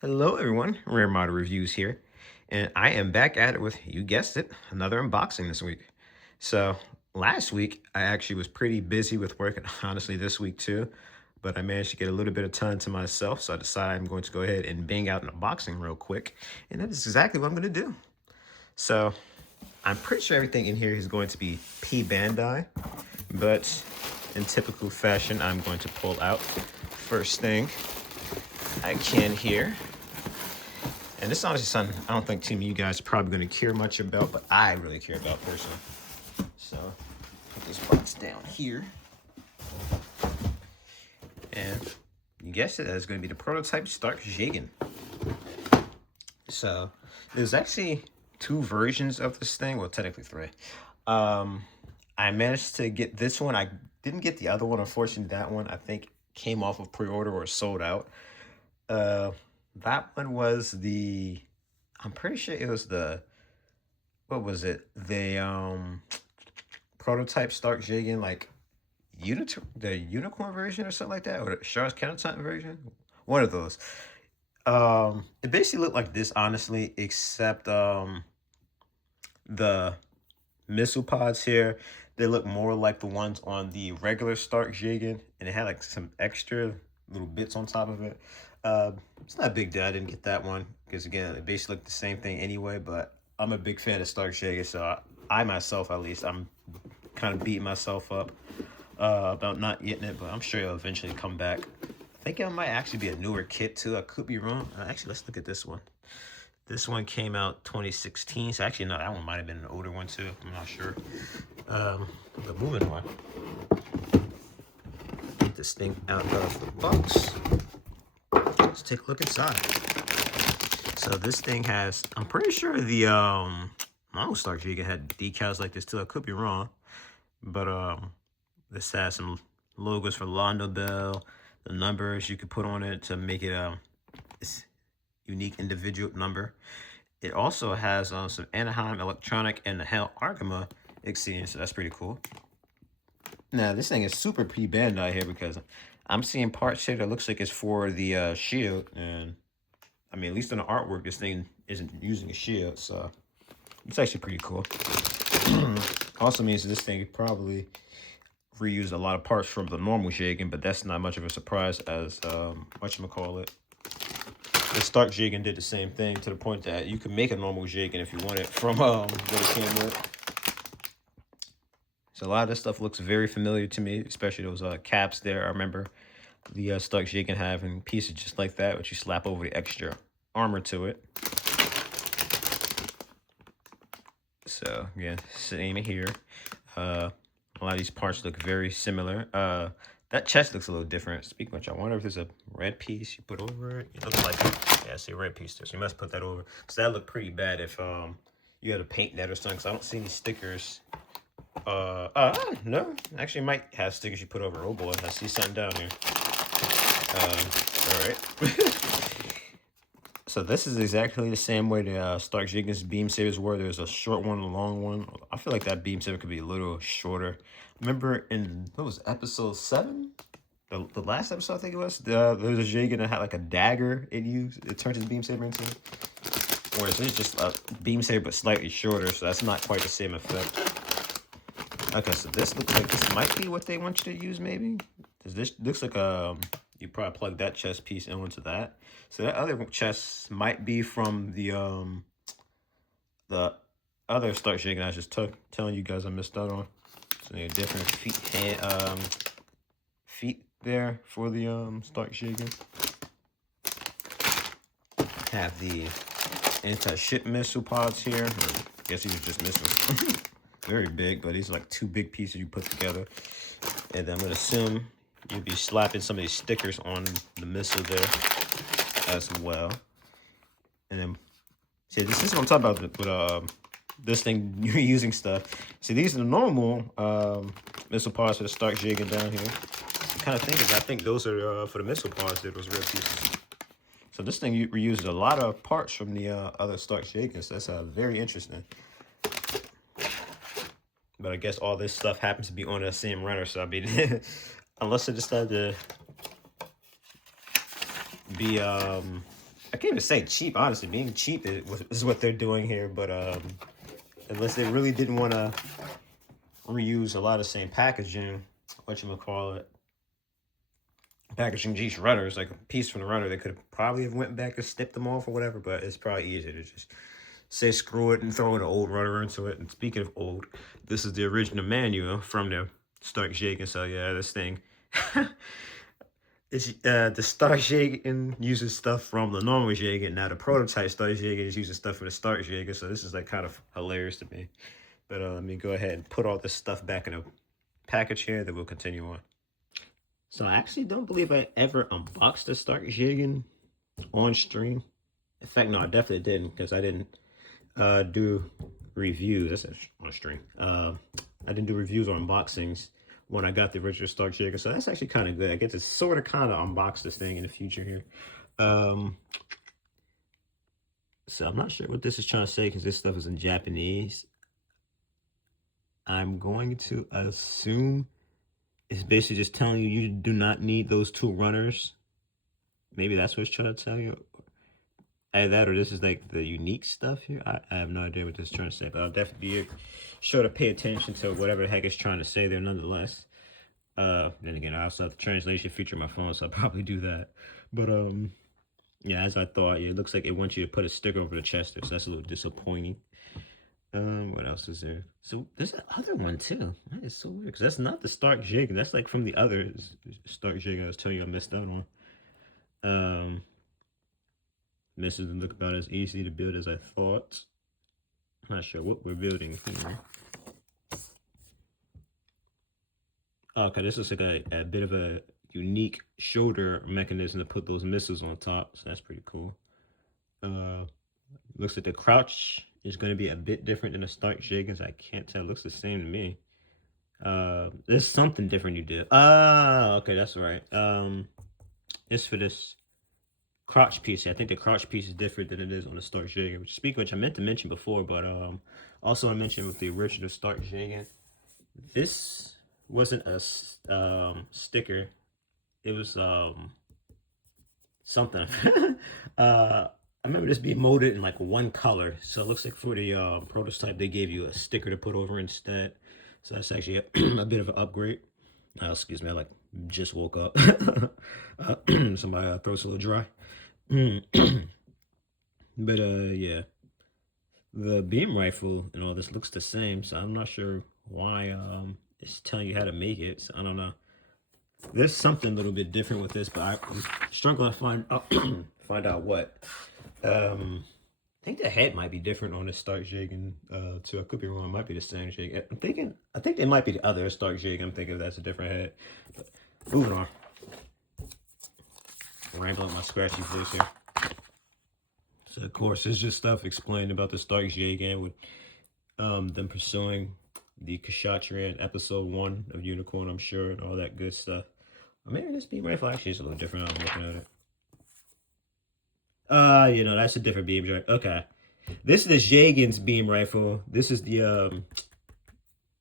Hello, everyone. Rare Model Reviews here, and I am back at it with, you guessed it, another unboxing this week. So, last week, I actually was pretty busy with work, and honestly, this week too, but I managed to get a little bit of time to myself, so I decided I'm going to go ahead and bang out an unboxing real quick, and that is exactly what I'm going to do. So, I'm pretty sure everything in here is going to be P Bandai, but in typical fashion, I'm going to pull out first thing I can here. And this is honestly something I don't think too many of you guys are probably going to care much about, but I really care about personally. So, put this box down here. And you guessed it, that's going to be the prototype Stark Jagen. So, there's actually two versions of this thing. Well, technically three. I managed to get this one. I didn't get the other one. Unfortunately, that one I think came off of pre-order or sold out. Uh, that one was the, I'm pretty sure it was the, what was it? The prototype Stark Jagen, like the unicorn version or something like that, or the Shar's Countertop version. One of those. It basically looked like this, honestly, except the missile pods here, they look more like the ones on the regular Stark Jagen, and it had like some extra little bits on top of it. It's not a big deal. I didn't get that one because again, it basically looked the same thing anyway. But I'm a big fan of Stark Jagen, so I myself, at least, I'm kind of beating myself up about not getting it, but I'm sure it'll eventually come back. I think it might actually be a newer kit too. I could be wrong. Actually, let's look at this one. This one came out 2016. So actually, no, that one might have been an older one too. I'm not sure. The moving one. Get this thing out of the box. Let's take a look inside. So this thing has, I'm pretty sure the Mono Stark Jagen had decals like this too. I could be wrong, but this has some logos for Londo Bell, the numbers you could put on it to make it this unique individual number. It also has some Anaheim Electronic and the Hell Argama Exceeding, so that's pretty cool. Now, this thing is super P-Bandai here because I'm seeing parts here that looks like it's for the shield, and I mean, at least in the artwork, this thing isn't using a shield, so it's actually pretty cool. Also means this thing probably reused a lot of parts from the normal Jagen, but that's not much of a surprise as whatchamacallit. The Stark Jagen did the same thing to the point that you can make a normal Jagen if you want it from what it came with. So a lot of this stuff looks very familiar to me, especially those caps there. I remember the Stark Jagen having pieces just like that, which you slap over the extra armor to it. So yeah, same here. A lot of these parts look very similar. That chest looks a little different. Speaking of which, I wonder if there's a red piece you put over it. It looks like, yeah, I see a red piece there. So you must put that over. Because that looked pretty bad if you had to paint that or something. Because I don't see any stickers. No. Actually, might have stickers you put over. Oh boy, I see something down here. All right. So this is exactly the same way the Stark Jagen's beam sabers were. There's a short one, a long one. I feel like that beam saber could be a little shorter. Remember in, what was it, episode 7? The last episode, I think it was. There was a Jagen that had like a dagger it used. It turned his beam saber into. Whereas it's just a beam saber but slightly shorter, so that's not quite the same effect. Okay, so this looks like this might be what they want you to use, maybe. Because this looks like you probably plug that chest piece into that. So that other chest might be from the other Stark Jagen I just took. Telling you guys I missed out on. So they have different feet there for the Stark Jagen. Have the anti-ship missile pods here. I guess these are just missiles. Very big, but these are like two big pieces you put together. And then I'm gonna assume you'll be slapping some of these stickers on the missile there as well. And then, see, this is what I'm talking about with this thing using stuff. See, these are the normal missile pods for the Stark Jagen down here. The kind of thing is, I think those are for the missile pods. Those red pieces. So this thing reuses a lot of parts from the other Stark Jagens. So that's very interesting. But I guess all this stuff happens to be on the same runner, so I mean, unless I decide to be I can't even say cheap, honestly. Being cheap is what they're doing here, but unless they really didn't want to reuse a lot of same packaging, whatchamacallit, packaging each runners, like a piece from the runner, they could probably have went back and snipped them off or whatever, but it's probably easier to just say screw it and throw an old runner into it. And speaking of old, this is the original manual from the Stark-Jagen, so yeah, this thing... It's the Stark-Jagen uses stuff from the normal Jagen. Now the prototype Stark-Jagen is using stuff from the Stark-Jagen, so this is like kind of hilarious to me. But let me go ahead and put all this stuff back in a package here, then we'll continue on. So I actually don't believe I ever unboxed the Stark-Jagen on stream. In fact, no, I definitely didn't, because I didn't do reviews. That's on stream. I didn't do reviews or unboxings when I got the original Stark-Jagen, so that's actually kind of good. I get to sort of kind of unbox this thing in the future here. So I'm not sure what this is trying to say because this stuff is in Japanese. I'm going to assume it's basically just telling you you do not need those two runners. Maybe that's what it's trying to tell you. Either that or this is like the unique stuff here. I have no idea what this is trying to say, but I'll definitely be sure to pay attention to whatever the heck it's trying to say there nonetheless. Then again, I also have the translation feature on my phone, so I'll probably do that. But yeah, as I thought, yeah, it looks like it wants you to put a sticker over the chest there, so that's a little disappointing. What else is there? So there's another one too. That is so weird, because that's not the Stark-Jagen. That's like from the other Stark-Jagen I was telling you I missed out on. This doesn't look about as easy to build as I thought. I'm not sure what we're building here. Okay, this looks like a bit of a unique shoulder mechanism to put those missiles on top, so that's pretty cool. Looks like the crouch is going to be a bit different than the Stark-Jagens. I can't tell. It looks the same to me. There's something different you did. Okay, that's right. It's for this crotch piece. I think the crotch piece is different than it is on the Stark-Jagen. Speaking of which, I meant to mention before, but also I mentioned with the original Stark-Jagen, this wasn't a sticker. It was something. I remember this being molded in like one color, so it looks like for the prototype they gave you a sticker to put over instead. So that's actually a bit of an upgrade. Excuse me, I like just woke up. Somebody throat's a little dry. But yeah, the beam rifle and all this looks the same, so I'm not sure why it's telling you how to make it. So I don't know. There's something a little bit different with this, but I'm struggling to find out what. I think the head might be different on the Stark-Jagen too. I could be wrong. It might be the same Jagen. I think they might be the other Stark-Jagen. I'm thinking that's a different head. But moving on. Rambling my scratchy voice here. So of course, it's just stuff explained about the Stark-Jagen with them pursuing the Kshatriya in episode 1 of Unicorn, I'm sure, and all that good stuff. Or maybe this beam rifle actually is a little different. I'm looking at it. You know, that's a different beam rifle. Okay. This is the Jagen's beam rifle. This is the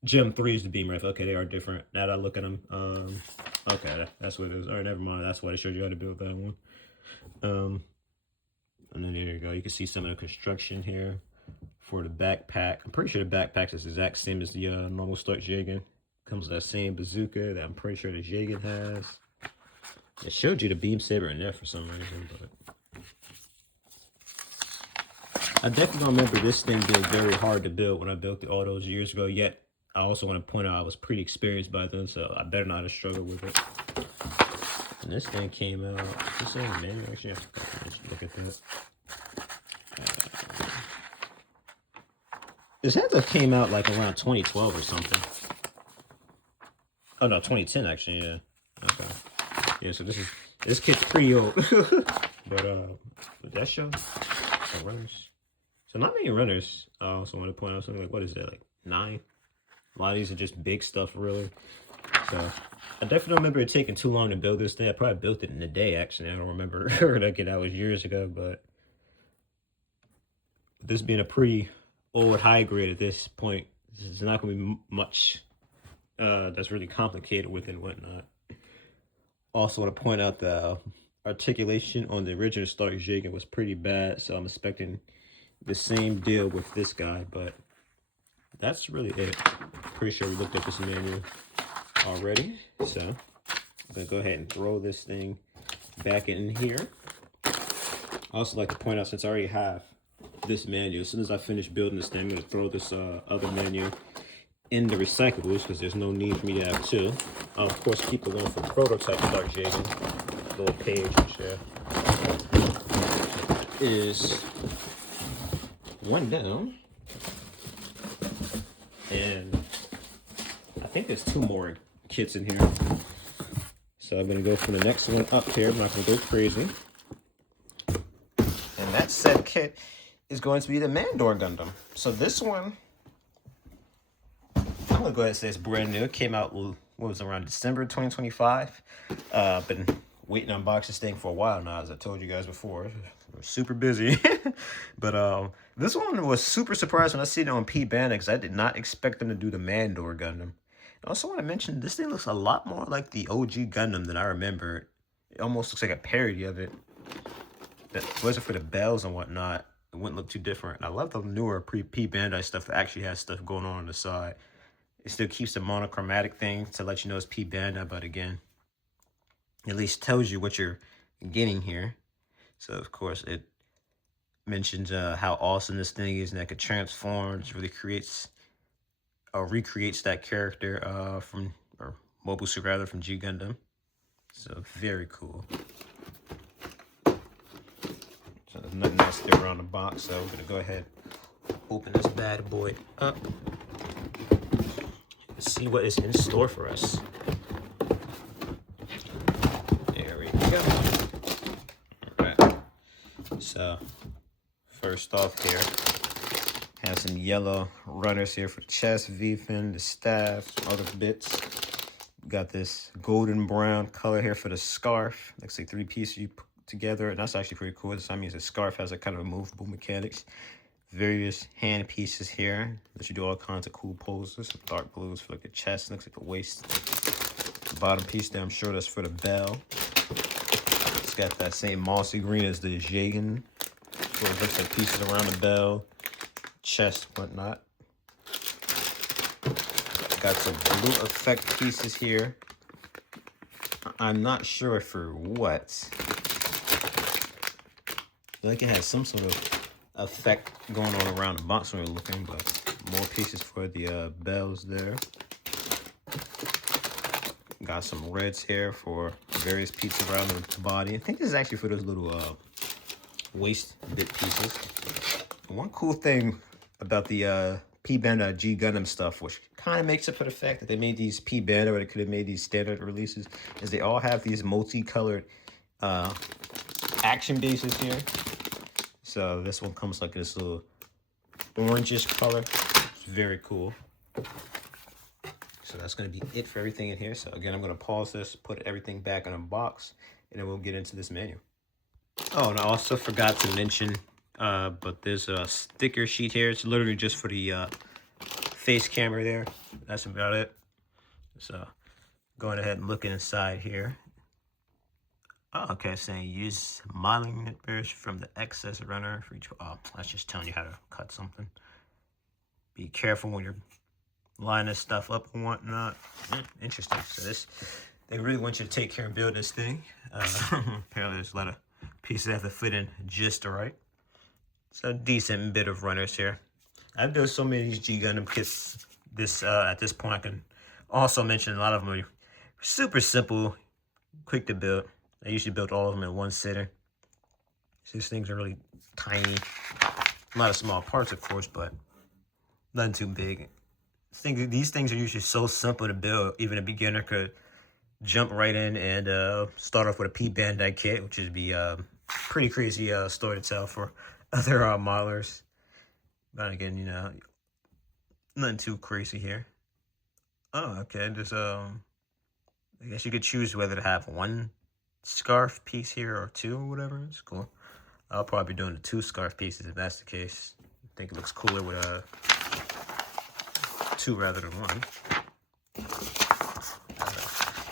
Gem 3 is the beam rifle. Okay, they are different. Now that I look at them, okay, that's what it is. All right, never mind. That's why they showed you how to build that one. And then there you go. You can see some of the construction here for the backpack. I'm pretty sure the backpack is the exact same as the normal Stark-Jagen. Comes with that same bazooka that I'm pretty sure the Jagen has. It showed you the beam saber in there for some reason, but I definitely don't remember this thing being very hard to build when I built it all those years ago. Yet I also want to point out I was pretty experienced by then, so I better not have struggled with it. And this thing came out. What's the same name? Actually, I should look at that. This had to have came out like around 2012 or something. Oh no, 2010 actually. Yeah. Okay. Yeah. So this kit's pretty old. But that show runners. So not many runners. I also want to point out something like, what is that, like 9? A lot of these are just big stuff, really. So I definitely don't remember it taking too long to build this thing. I probably built it in a day, actually. I don't remember. Like that was years ago, but this being a pretty old high grade at this point, there's not going to be much that's really complicated with it and whatnot. Also want to point out the articulation on the original Stark Jaeger was pretty bad, so I'm expecting the same deal with this guy, but that's really it. Pretty sure we looked at this manual already, so I'm gonna go ahead and throw this thing back in here. I also like to point out, since I already have this manual, as soon as I finish building this thing, I'm gonna throw this other manual in the recyclables because there's no need for me to have two. I'll of course keep the one for prototype Stark Jaeger, little page, which is one down, and I think there's two more kits in here. So I'm gonna go for the next one up here. I'm not gonna go crazy. And that said kit is going to be the Mandor Gundam. So this one, I'm gonna go ahead and say it's brand new. It came out, what was it, around December 2025. Been waiting to unbox this thing for a while now, as I told you guys before. We're super busy. But this one was super surprised when I see it on P Bandai, because I did not expect them to do the Mandor Gundam. I also want to mention, this thing looks a lot more like the OG Gundam than I remember. It almost looks like a parody of it. That wasn't for the bells and whatnot. It wouldn't look too different. I love the newer P Bandai stuff that actually has stuff going on the side. It still keeps the monochromatic thing to let you know it's P Bandai, but again, at least tells you what you're getting here. So of course it mentions how awesome this thing is, and that it transforms, really creates or recreates that character from, or Mobusu rather, from G Gundam. So very cool. So there's nothing else there around the box, so we're gonna go ahead and open this bad boy up. Let's see what is in store for us. There we go. All right. So first off here, have some yellow runners here for chest, V-fin, the staff, some other bits. Got this golden brown color here for the scarf. Looks like 3 pieces you put together, and that's actually pretty cool. This, I mean, the scarf has a kind of movable mechanics. Various hand pieces here that you do all kinds of cool poses. Some dark blues for like the chest, looks like the waist. The bottom piece there, I'm sure that's for the bell. It's got that same mossy green as the Jagen. Where it looks like pieces around the bell, chest, whatnot. Got some blue effect pieces here. I'm not sure for what. I feel like it has some sort of effect going on around the box when we're looking, but more pieces for the bells there. Got some reds here for various pieces around the body. I think this is actually for those little waist bit pieces. One cool thing about the P Bandai G Gundam stuff, which kind of makes up for the fact that they made these P Bandai, or they could have made these standard releases, is they all have these multicolored action bases here. So this one comes like this little orangish color. It's very cool. So that's going to be it for everything in here. So again, I'm going to pause this, put everything back in a box, and then we'll get into this menu. Oh, and I also forgot to mention, but there's a sticker sheet here. It's literally just for the face camera there. That's about it. So going ahead and looking inside here. Oh, okay, saying use modeling nippers from the excess runner for each. Oh, that's just telling you how to cut something. Be careful when you're lining this stuff up and whatnot. Interesting. So this, they really want you to take care and build this thing. Apparently there's a lot of pieces that have to fit in just right. It's a decent bit of runners here. I've built so many of these G Gundam kits. At this point, I can also mention a lot of them are super simple, quick to build. I usually build all of them in one sitter. So these things are really tiny. A lot of small parts, of course, but nothing too big. These things are usually so simple to build. Even a beginner could jump right in and start off with a P Bandai kit, which would be pretty crazy story to tell for other modelers. But again, you know, nothing too crazy here. Oh, okay. There's I guess you could choose whether to have one scarf piece here or two or whatever. It's cool. I'll probably be doing the 2 scarf pieces if that's the case. I think it looks cooler with 2 rather than 1.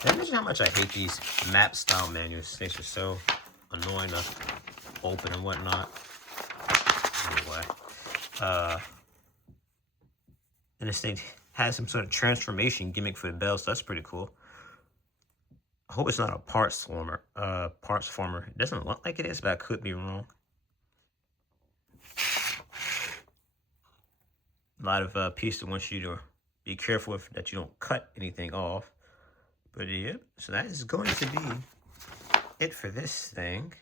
Imagine how much I hate these map style manuals. Things are so annoying to open and whatnot. Anyway, and this thing has some sort of transformation gimmick for the bell, so that's pretty cool. I hope it's not a parts former. It doesn't look like it is, but I could be wrong. A lot of pieces wants you to be careful with that you don't cut anything off. But yep, so that is going to be it for this thing.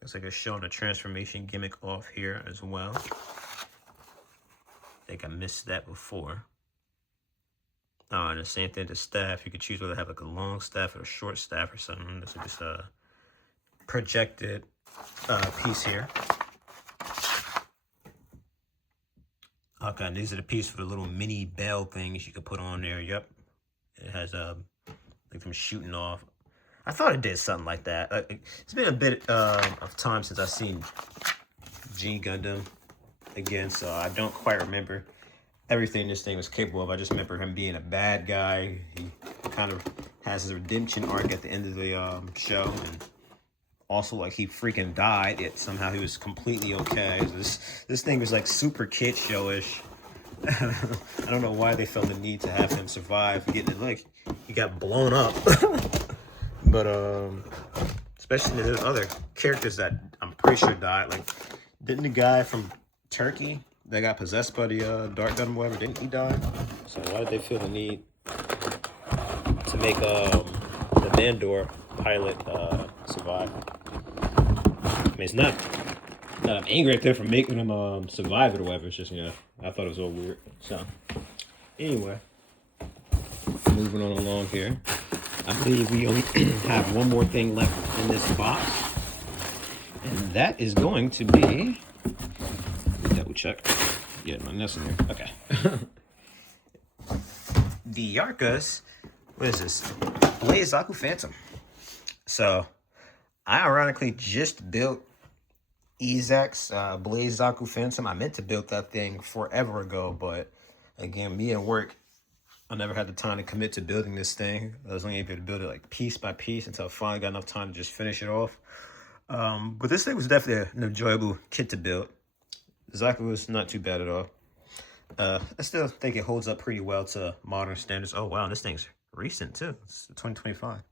Looks like it's showing a transformation gimmick off here as well. I think I missed that before. Oh, and the same thing to staff. You could choose whether to have like a long staff or a short staff or something. This is just a projected piece here. Okay, and these are the pieces for the little mini bell things you could put on there. Yep, it has like them shooting off. I thought it did something like that. It's been a bit of time since I've seen G Gundam again, so I don't quite remember everything this thing was capable of. I just remember him being a bad guy. He kind of has his redemption arc at the end of the show, and also like he freaking died. Yet somehow he was completely okay. This thing was like super kid showish. I don't know why they felt the need to have him survive getting it. Like he got blown up. But especially there's other characters that I'm pretty sure died. Like, didn't the guy from Turkey that got possessed by the Dark Gundam, whatever, didn't he die? So why did they feel the need to make the Mandor pilot survive? I mean, it's not that I'm angry at them for making him survive it or whatever. It's just, you know, I thought it was all weird. So anyway, moving on along here. I believe we only have one more thing left in this box, and that is going to be, double check, yeah, that's in there, okay. The Yarkas, what is this? Blaze Zaku Phantom. So, I ironically just built Ezak's Blaze Zaku Phantom. I meant to build that thing forever ago, but again, me and work, I never had the time to commit to building this thing. I was only able to build it like piece by piece until I finally got enough time to just finish it off. But this thing was definitely an enjoyable kit to build. Zaku was not too bad at all. I still think it holds up pretty well to modern standards. Oh wow, this thing's recent too. It's 2025.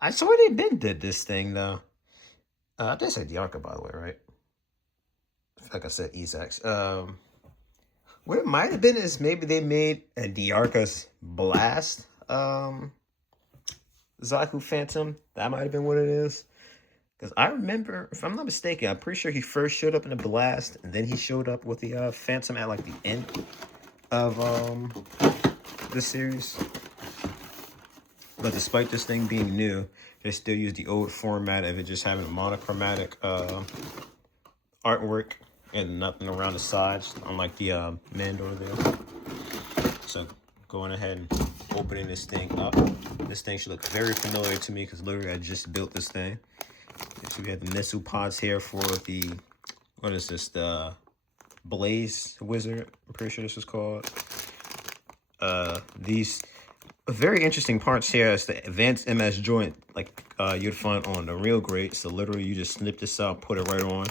I swear they did this thing though. I did say Diarca, by the way, right? Like I said, Ezak's. What it might have been is maybe they made a Diarca's Blast Zaku Phantom. That might have been what it is. Because I remember, if I'm not mistaken, I'm pretty sure he first showed up in the Blast, and then he showed up with the Phantom at like the end of the series. But despite this thing being new, they still use the old format of it just having monochromatic artwork and nothing around the sides, unlike the Mandor there. So going ahead and opening this thing up. This thing should look very familiar to me because literally I just built this thing. So we have the missile pods here for the, what is this, the Blaze Wizard, I'm pretty sure this is called. These very interesting parts here is the advanced MS joint, like you'd find on the real grade. So literally you just snip this out, put it right on.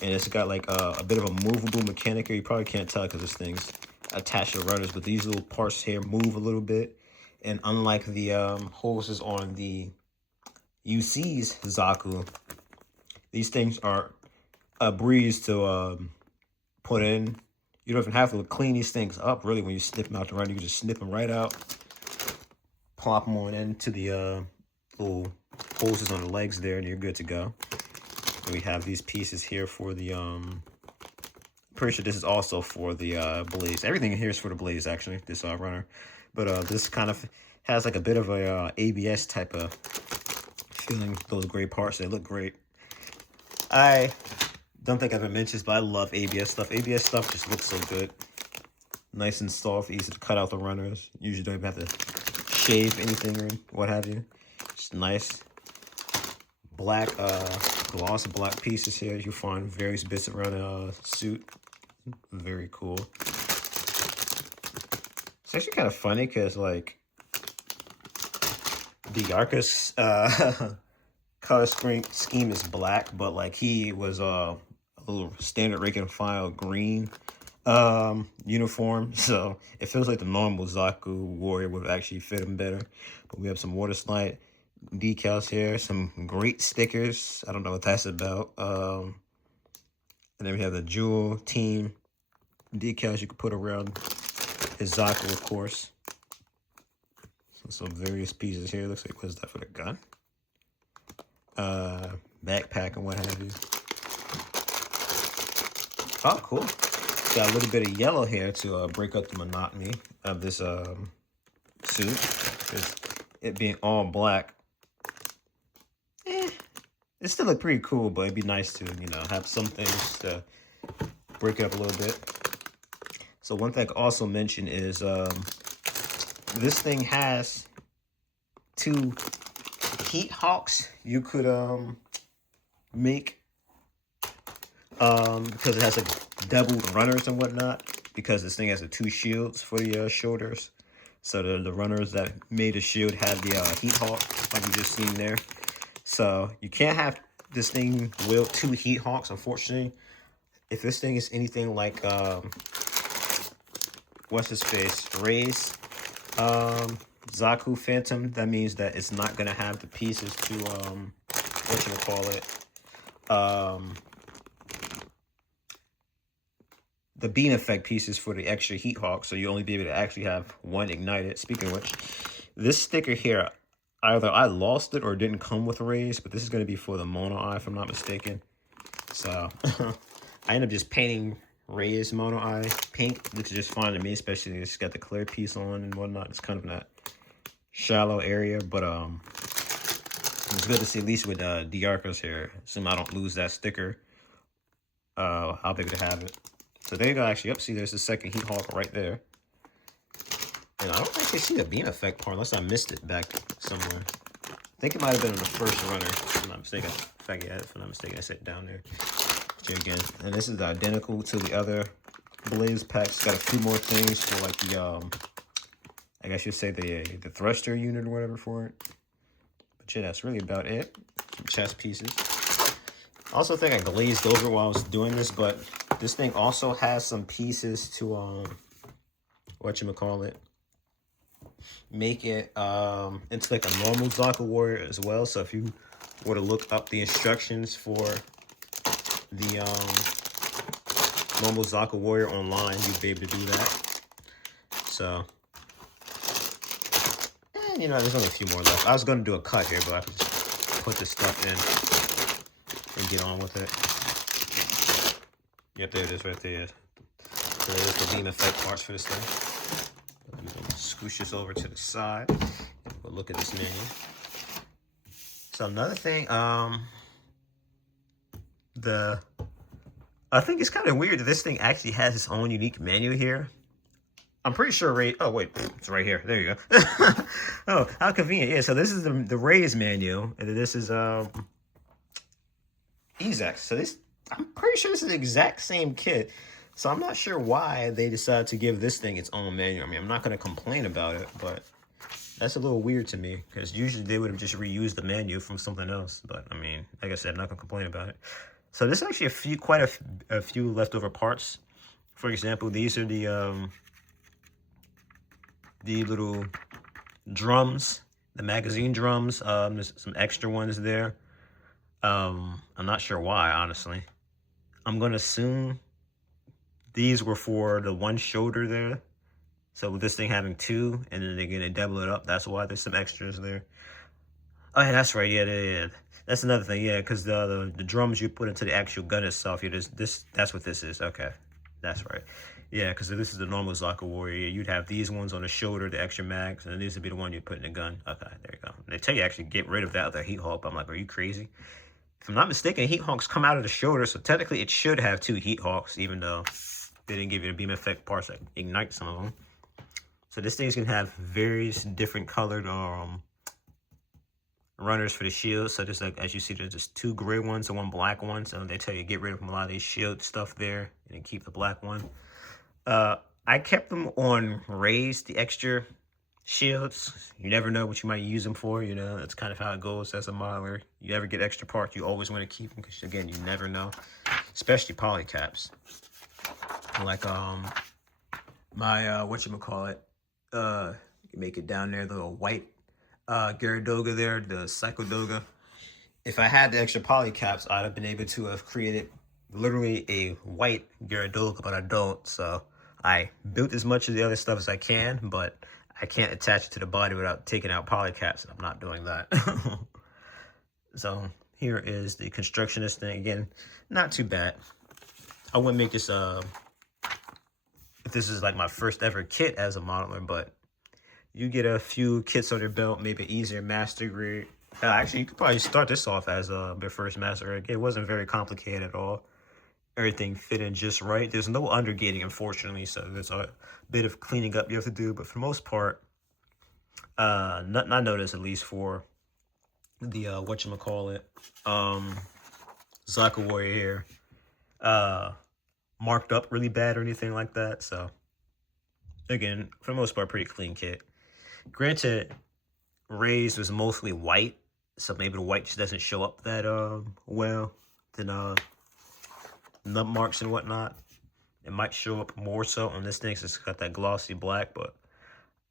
And it's got like a bit of a movable mechanic here. You probably can't tell because this thing's attached to the runners, but these little parts here move a little bit. And unlike the hoses on the UC's Zaku, these things are a breeze to put in. You don't even have to clean these things up really when you snip them out the runner. You can just snip them right out, plop them on into the little hoses on the legs there, and you're good to go. And we have these pieces here for the pretty sure this is also for the Blaze. Everything in here is for the Blaze actually, this runner. But this kind of has like a bit of a ABS type of feeling. Those gray parts, they look great. I don't think I've ever mentioned this, but I love ABS stuff. ABS stuff just looks so good. Nice and soft, easy to cut out the runners. Usually don't even have to shave anything or what have you. Just nice black gloss black pieces here. You find various bits around the suit. Very cool. It's actually kind of funny because like the Arcus color scheme is black, but like he was a little standard rank and file green uniform, so it feels like the normal Zaku warrior would actually fit him better. But we have some water slide decals here, some great stickers. I don't know what that's about. And then we have the Jewel team decals you could put around his Zaku, of course. So some various pieces here. Looks like, what is that for the gun? Backpack and what have you. Oh, cool. It's got a little bit of yellow here to break up the monotony of this suit. Because it being all black, it still look pretty cool, but it'd be nice to, you know, have some things to break it up a little bit. So one thing I also mention is this thing has 2 Heat Hawks you could make because it has like doubled runners and whatnot, because this thing has the 2 shields for the shoulders. So the runners that made the shield have the Heat Hawk, like you just seen there. So you can't have this thing wield 2 Heat Hawks, unfortunately. If this thing is anything like what's his face, Ray's Zaku Phantom, that means that it's not gonna have the pieces to the beam effect pieces for the extra Heat Hawk, so you only be able to actually have 1 ignited. Speaking of which, this sticker here, either I lost it or it didn't come with Rays, but this is going to be for the Mono Eye, if I'm not mistaken. So I ended up just painting Ray's Mono Eye pink, which is just fine to me, especially it's got the clear piece on and whatnot. It's kind of in that shallow area, but it's good to see, at least with Diarcos here. Assume I don't lose that sticker. I'll be able to have it. So there you go. Actually, see, there's the second Heat Hawk right there. And I don't actually see the beam effect part unless I missed it back somewhere. I think it might have been in the first runner, if I'm not mistaken. In fact, yeah, if I'm not mistaken, I set it down there. So again, and this is identical to the other Blaze packs. Got a few more things for like the I guess you'd say the thruster unit or whatever for it. But yeah, that's really about it. Some chest pieces. I also think I glazed over while I was doing this, but this thing also has some pieces to whatchamacallit, make it into like a normal Zaku warrior as well. So if you were to look up the instructions for the normal Zaku warrior online, you'd be able to do that. So you know, there's only a few more left. I was going to do a cut here, but I could just put this stuff in and get on with it. Yep, there it is right there. So there's the beam effect parts for this thing. Scoosh this over to the side. We'll look at this menu. So another thing, I think it's kind of weird that this thing actually has its own unique menu here. I'm pretty sure Ray. Oh wait, it's right here. There you go. Oh, how convenient! Yeah. So this is the Ray's menu, and this is Ezek. So this, I'm pretty sure this is the exact same kit. So I'm not sure why they decided to give this thing its own menu. I mean, I'm not going to complain about it, but that's a little weird to me, because usually they would have just reused the menu from something else. But I mean, like I said, I'm not going to complain about it. So there's actually quite a few leftover parts. For example, these are the little drums, the magazine drums. There's some extra ones there. I'm not sure why, honestly. I'm going to assume these were for the one shoulder there. So with this thing having 2, and then they're going to double it up, that's why there's some extras there. Oh, yeah, that's right. Yeah. That's another thing, yeah, because the drums you put into the actual gun itself, that's what this is. Okay, that's right. Yeah, because this is the normal Zaku warrior. You'd have these ones on the shoulder, the extra mags, and these would be the one you put in the gun. Okay, there you go. And they tell you actually get rid of that other Heat Hawk. I'm like, are you crazy? If I'm not mistaken, Heat Hawks come out of the shoulder, so technically it should have 2 Heat Hawks, even though they didn't give you the beam effect parts that ignite some of them. So this thing's gonna have various different colored runners for the shield. So just like, as you see, there's just 2 gray ones and 1 black one. So they tell you get rid of a lot of these shield stuff there and keep the black one. I kept them on Rays, the extra shields. You never know what you might use them for. You know, that's kind of how it goes as a modeler. You ever get extra parts, you always want to keep them because, again, you never know. Especially polycaps. Like my whatchamacallit, you can make it down there, the white Gyaradoga there, the Psychodoga. If I had the extra polycaps, I'd have been able to have created literally a white Gyaradoga, but I don't. So I built as much of the other stuff as I can, but I can't attach it to the body without taking out polycaps. I'm not doing that. So here is the Constructionist thing. Again, not too bad. I wouldn't make this if this is like my first ever kit as a modeler, but you get a few kits on your belt, maybe easier master grade. Actually, you could probably start this off as your first master grade. It wasn't very complicated at all. Everything fit in just right. There's no undergating, unfortunately, so there's a bit of cleaning up you have to do. But for the most part, not noticed, at least for the whatchamacallit, Zaka Warrior here, marked up really bad or anything like that. So again, for the most part, pretty clean kit. Granted, Ray's was mostly white, so maybe the white just doesn't show up that well than nut marks and whatnot. It might show up more so on this thing since it's got that glossy black, but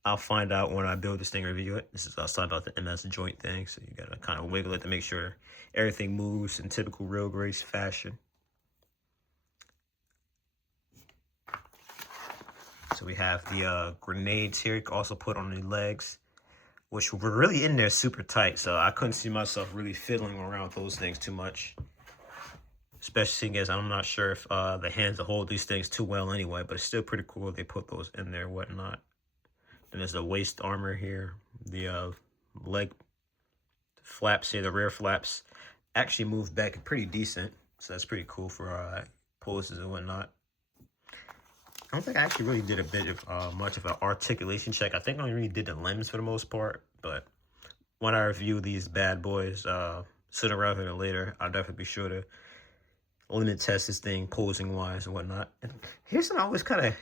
I'll find out when I build this thing, review it. This is outside about the MS joint thing, so you gotta kind of wiggle it to make sure everything moves in typical Real Grace fashion. So we have the grenades here. You can also put on the legs, which were really in there super tight, so I couldn't see myself really fiddling around with those things too much. Especially as I'm not sure if the hands will hold these things too well anyway, but it's still pretty cool they put those in there and whatnot. Then there's the waist armor here. The leg flaps here, the rear flaps, actually move back pretty decent, so that's pretty cool for poses and whatnot. I don't think I actually really did a bit of much of an articulation check. I think I only really did the limbs for the most part, but when I review these bad boys sooner rather than later, I'll definitely be sure to limit test this thing posing wise and whatnot. And here's something always kind of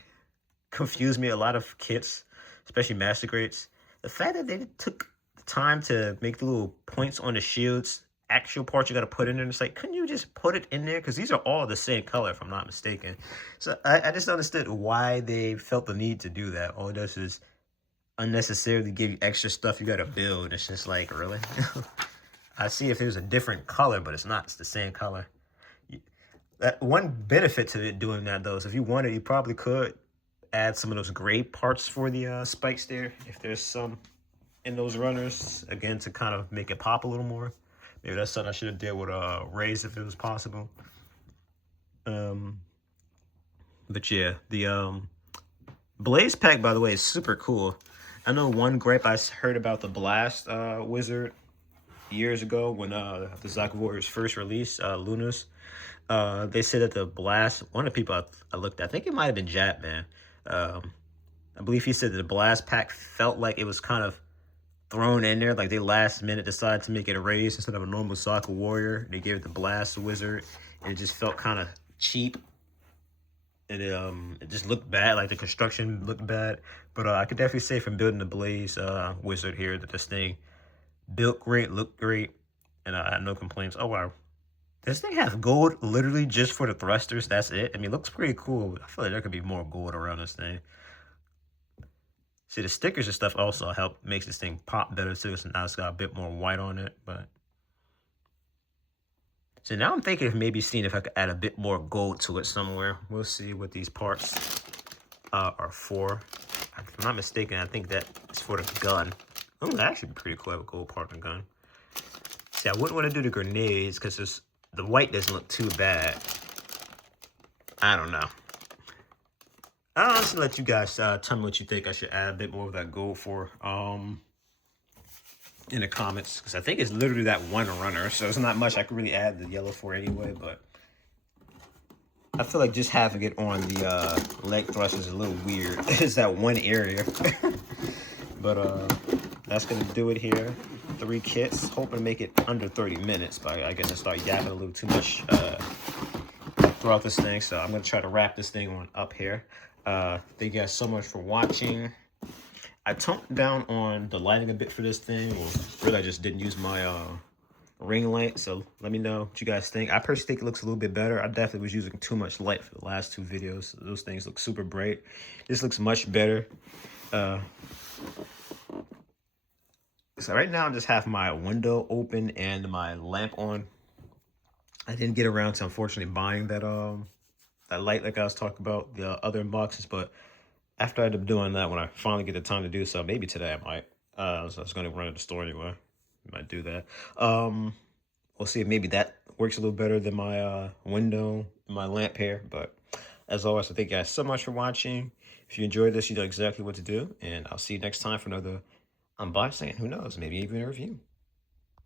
confused me a lot of kits, especially master grades. The fact that they took the time to make the little points on the shields, actual parts you got to put in there. And it's like, couldn't you just put it in there? Because these are all the same color, if I'm not mistaken. So I just understood why they felt the need to do that. All it does is unnecessarily give you extra stuff you got to build. It's just like, really? I see if it was a different color, but it's not. It's the same color. One benefit to it doing that, though, is if you wanted, you probably could add some of those gray parts for the spikes there, if there's some in those runners, again, to kind of make it pop a little more. Maybe that's something I should have did with Rays if it was possible. But yeah, the Blaze pack, by the way, is super cool. I know one gripe I heard about the Blast Wizard years ago when the Zaka Warriors first released, Lunas. They said that the Blast, one of the people I looked at, I think it might have been Japman. I believe he said that the Blast pack felt like it was kind of thrown in there, like they last minute decided to make it a race instead of a normal Zaka Warrior. They gave it the Blast Wizard, and it just felt kind of cheap. And it just looked bad, like the construction looked bad. But I could definitely say from building the Blaze Wizard here that this thing built great, looked great, and I had no complaints. Oh wow. This thing has gold literally just for the thrusters. That's it. I mean, it looks pretty cool. I feel like there could be more gold around this thing. See, the stickers and stuff also help, makes this thing pop better too. So now it's got a bit more white on it. But so now I'm thinking of maybe seeing if I could add a bit more gold to it somewhere. We'll see what these parts are for. If I'm not mistaken, I think that is for the gun. Oh, that actually be pretty cool to have a gold part in the gun. See, I wouldn't want to do the grenades because the white doesn't look too bad. I don't know. I'll honestly let you guys tell me what you think I should add a bit more of that gold for in the comments. Because I think it's literally that one runner. So it's not much I could really add the yellow for anyway. But I feel like just having it on the leg thrust is a little weird. It's that one area. But that's going to do it here. 3 kits. Hoping to make it under 30 minutes. But I guess I start yapping a little too much throughout this thing. So I'm going to try to wrap this thing on up here. Thank you guys so much for watching. I toned down on the lighting a bit for this thing. Well, really, I just didn't use my ring light. So let me know what you guys think. I personally think it looks a little bit better. I definitely was using too much light for the last 2 videos. Those things look super bright. This looks much better. So right now I just have my window open and my lamp on. I didn't get around to unfortunately buying that light like I was talking about the other unboxings, but after I end up doing that, when I finally get the time to do so, maybe today I might. So I was going to run to the store anyway. Might do that. We'll see if maybe that works a little better than my window, my lamp here. But as always, I thank you guys so much for watching. If you enjoyed this, you know exactly what to do. And I'll see you next time for another unboxing. And who knows, maybe even a review.